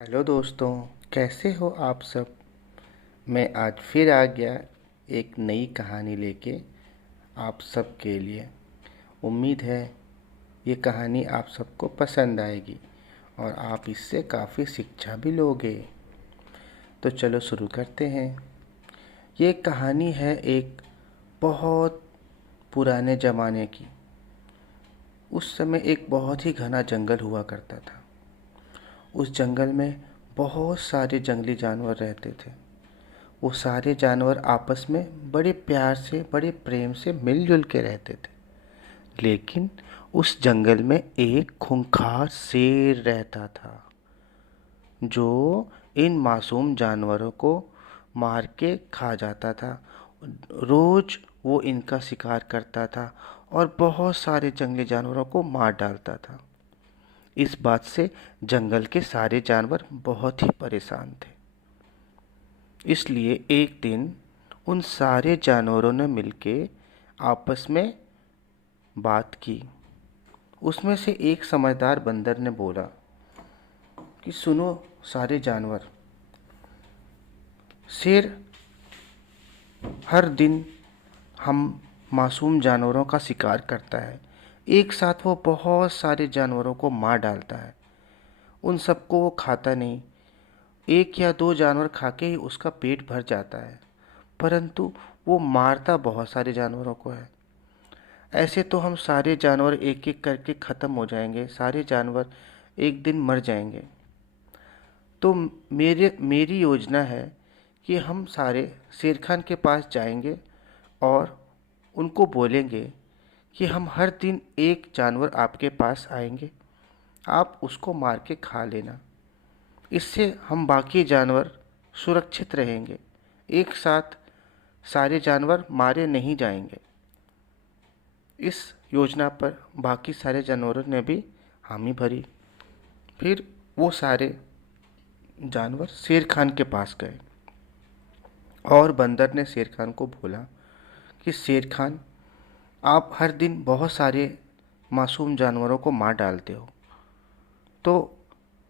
Hello दोस्तों, कैसे हो आप सब। मैं आज फिर आ गया एक नई कहानी लेके आप सब के लिए। उम्मीद है ये कहानी आप सबको पसंद आएगी और आप इससे काफ़ी शिक्षा भी लोगे। तो चलो शुरू करते हैं। ये कहानी है एक बहुत पुराने ज़माने की। उस समय एक बहुत ही घना जंगल हुआ करता था। उस जंगल में बहुत सारे जंगली जानवर रहते थे। वो सारे जानवर आपस में बड़े प्यार से, बड़े प्रेम से मिलजुल के रहते थे। लेकिन उस जंगल में एक खूंखार शेर रहता था जो इन मासूम जानवरों को मार के खा जाता था। रोज वो इनका शिकार करता था और बहुत सारे जंगली जानवरों को मार डालता था। इस बात से जंगल के सारे जानवर बहुत ही परेशान थे। इसलिए एक दिन उन सारे जानवरों ने मिलके आपस में बात की। उसमें से एक समझदार बंदर ने बोला कि सुनो सारे जानवर, शेर हर दिन हम मासूम जानवरों का शिकार करता है। एक साथ वो बहुत सारे जानवरों को मार डालता है। उन सबको वो खाता नहीं, एक या दो जानवर खा के ही उसका पेट भर जाता है, परंतु वो मारता बहुत सारे जानवरों को है। ऐसे तो हम सारे जानवर एक एक करके ख़त्म हो जाएंगे, सारे जानवर एक दिन मर जाएंगे। तो मेरी योजना है कि हम सारे शेर खान के पास जाएंगे और उनको बोलेंगे कि हम हर दिन एक जानवर आपके पास आएंगे, आप उसको मार के खा लेना। इससे हम बाकी जानवर सुरक्षित रहेंगे, एक साथ सारे जानवर मारे नहीं जाएंगे। इस योजना पर बाकी सारे जानवरों ने भी हामी भरी। फिर वो सारे जानवर शेर खान के पास गए और बंदर ने शेर खान को बोला कि शेर खान, आप हर दिन बहुत सारे मासूम जानवरों को मार डालते हो, तो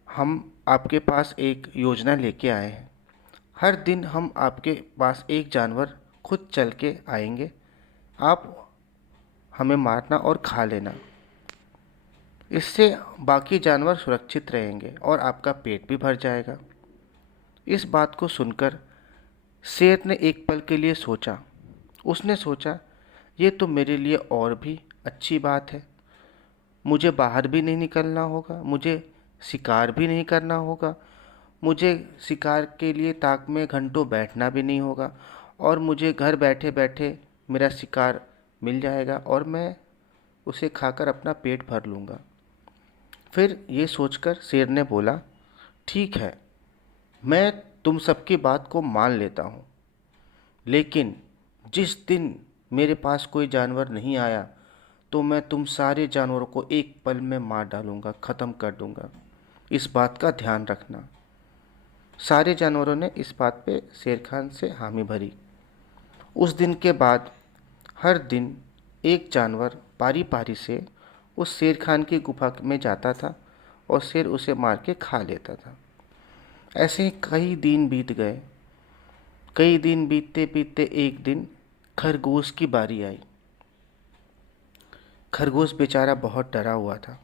हम आपके पास एक योजना लेके आए हैं। हर दिन हम आपके पास एक जानवर खुद चल के आएंगे, आप हमें मारना और खा लेना। इससे बाकी जानवर सुरक्षित रहेंगे और आपका पेट भी भर जाएगा। इस बात को सुनकर शेर ने एक पल के लिए सोचा। उसने सोचा, ये तो मेरे लिए और भी अच्छी बात है। मुझे बाहर भी नहीं निकलना होगा, मुझे शिकार भी नहीं करना होगा, मुझे शिकार के लिए ताक में घंटों बैठना भी नहीं होगा और मुझे घर बैठे बैठे मेरा शिकार मिल जाएगा और मैं उसे खाकर अपना पेट भर लूँगा। फिर ये सोचकर शेर ने बोला, ठीक है, मैं तुम सबकी बात को मान लेता हूँ, लेकिन जिस दिन मेरे पास कोई जानवर नहीं आया तो मैं तुम सारे जानवरों को एक पल में मार डालूँगा, ख़त्म कर दूँगा। इस बात का ध्यान रखना। सारे जानवरों ने इस बात पे शेर खान से हामी भरी। उस दिन के बाद हर दिन एक जानवर पारी पारी से उस शेर खान की गुफा में जाता था और शेर उसे मार के खा लेता था। ऐसे ही कई दिन बीत गए। कई दिन बीतते बीतते एक दिन खरगोश की बारी आई। खरगोश बेचारा बहुत डरा हुआ था,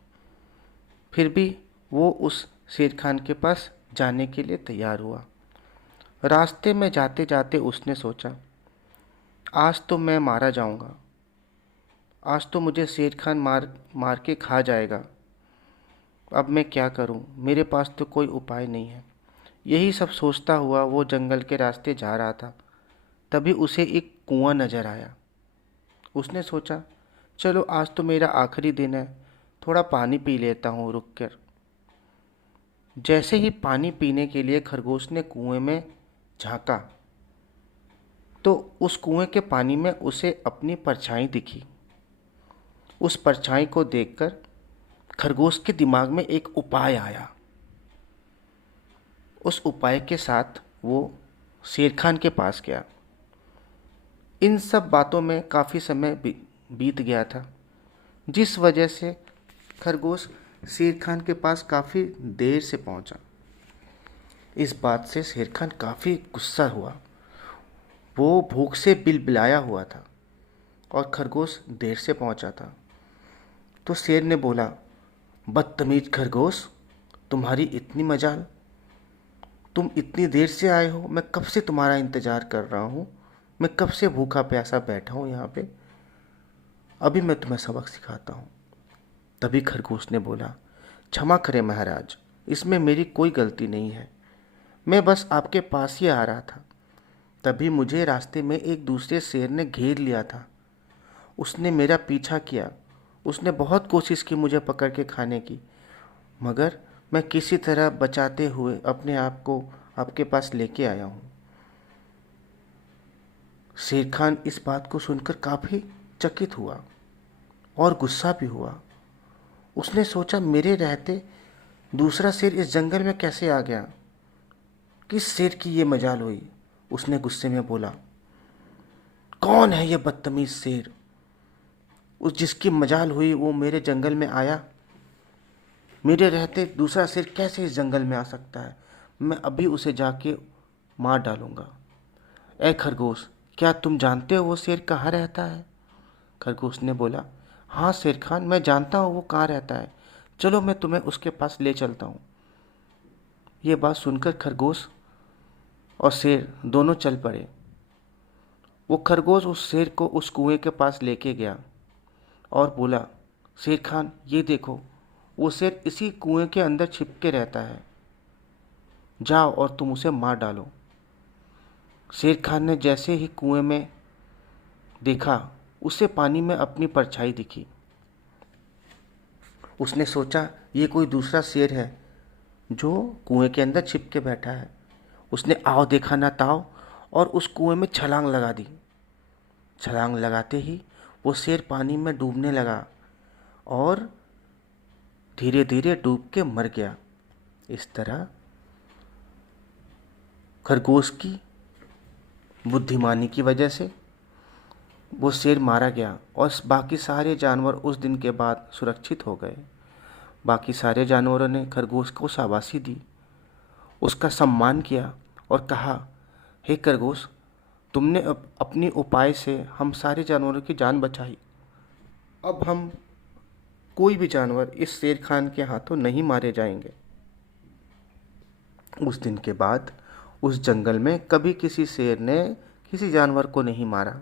फिर भी वो उस शेर खान के पास जाने के लिए तैयार हुआ। रास्ते में जाते जाते उसने सोचा, आज तो मैं मारा जाऊंगा, आज तो मुझे शेर खान मार मार के खा जाएगा। अब मैं क्या करूं, मेरे पास तो कोई उपाय नहीं है। यही सब सोचता हुआ वो जंगल के रास्ते जा रहा था। तभी उसे एक कुआं नजर आया। उसने सोचा, चलो आज तो मेरा आखिरी दिन है, थोड़ा पानी पी लेता हूँ रुक कर। जैसे ही पानी पीने के लिए खरगोश ने कुएं में झांका तो उस कुएं के पानी में उसे अपनी परछाई दिखी। उस परछाई को देखकर खरगोश के दिमाग में एक उपाय आया। उस उपाय के साथ वो शेर खान के पास गया। इन सब बातों में काफ़ी समय बीत गया था, जिस वजह से खरगोश शेर खान के पास काफ़ी देर से पहुंचा। इस बात से शेर खान काफ़ी गुस्सा हुआ। वो भूख से बिलबिलाया हुआ था और खरगोश देर से पहुंचा था। तो शेर ने बोला, बदतमीज खरगोश, तुम्हारी इतनी मजाल, तुम इतनी देर से आए हो। मैं कब से तुम्हारा इंतज़ार कर रहा हूँ। मैं कब से भूखा प्यासा बैठा हूँ यहाँ पे। अभी मैं तुम्हें सबक सिखाता हूँ। तभी खरगोश ने बोला, क्षमा करें महाराज, इसमें मेरी कोई गलती नहीं है। मैं बस आपके पास ही आ रहा था। तभी मुझे रास्ते में एक दूसरे शेर ने घेर लिया था। उसने मेरा पीछा किया। उसने बहुत कोशिश की मुझे पकड़ के खाने की, मगर मैं किसी तरह बचाते हुए अपने आप को आपके पास लेके आया हूँ। शेर खान इस बात को सुनकर काफ़ी चकित हुआ और गुस्सा भी हुआ। उसने सोचा, मेरे रहते दूसरा शेर इस जंगल में कैसे आ गया। किस शेर की ये मजाल हुई। उसने गुस्से में बोला, कौन है ये बदतमीज शेर, उस जिसकी मजाल हुई वो मेरे जंगल में आया। मेरे रहते दूसरा शेर कैसे इस जंगल में आ सकता है। मैं अभी उसे जाके मार डालूंगा। ए खरगोश, क्या तुम जानते हो वो शेर कहाँ रहता है। खरगोश ने बोला, हाँ शेर खान, मैं जानता हूँ वो कहाँ रहता है। चलो मैं तुम्हें उसके पास ले चलता हूँ। ये बात सुनकर खरगोश और शेर दोनों चल पड़े। वो खरगोश उस शेर को उस कुएं के पास लेके गया और बोला, शेर खान ये देखो, वो शेर इसी कुएं के अंदर छिप के रहता है। जाओ और तुम उसे मार डालो। शेर खान ने जैसे ही कुएं में देखा, उसे पानी में अपनी परछाई दिखी। उसने सोचा, ये कोई दूसरा शेर है जो कुएं के अंदर छिप के बैठा है। उसने आओ देखा ना ताओ और उस कुएं में छलांग लगा दी। छलांग लगाते ही वो शेर पानी में डूबने लगा और धीरे धीरे डूब के मर गया। इस तरह खरगोश की बुद्धिमानी की वजह से वो शेर मारा गया और बाकी सारे जानवर उस दिन के बाद सुरक्षित हो गए। बाकी सारे जानवरों ने खरगोश को शाबाशी दी, उसका सम्मान किया और कहा, हे खरगोश, तुमने अपनी उपाय से हम सारे जानवरों की जान बचाई। अब हम कोई भी जानवर इस शेर खान के हाथों नहीं मारे जाएंगे। उस दिन के बाद उस जंगल में कभी किसी शेर ने किसी जानवर को नहीं मारा।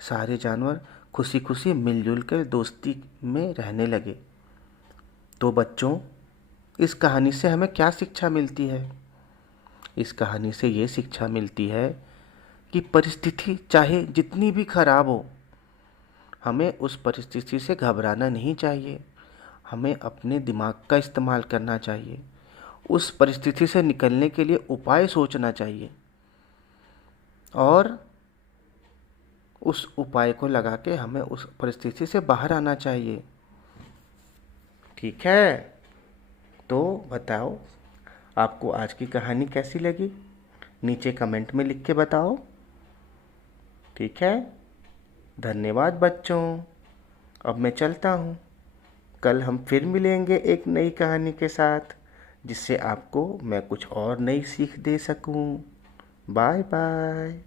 सारे जानवर खुशी खुशी मिलजुल कर दोस्ती में रहने लगे। तो बच्चों, इस कहानी से हमें क्या शिक्षा मिलती है। इस कहानी से ये शिक्षा मिलती है कि परिस्थिति चाहे जितनी भी खराब हो, हमें उस परिस्थिति से घबराना नहीं चाहिए। हमें अपने दिमाग का इस्तेमाल करना चाहिए। उस परिस्थिति से निकलने के लिए उपाय सोचना चाहिए और उस उपाय को लगा के हमें उस परिस्थिति से बाहर आना चाहिए। ठीक है, तो बताओ आपको आज की कहानी कैसी लगी। नीचे कमेंट में लिख के बताओ। ठीक है, धन्यवाद बच्चों। अब मैं चलता हूँ। कल हम फिर मिलेंगे एक नई कहानी के साथ, जिससे आपको मैं कुछ और नई सीख दे सकूँ। Bye bye.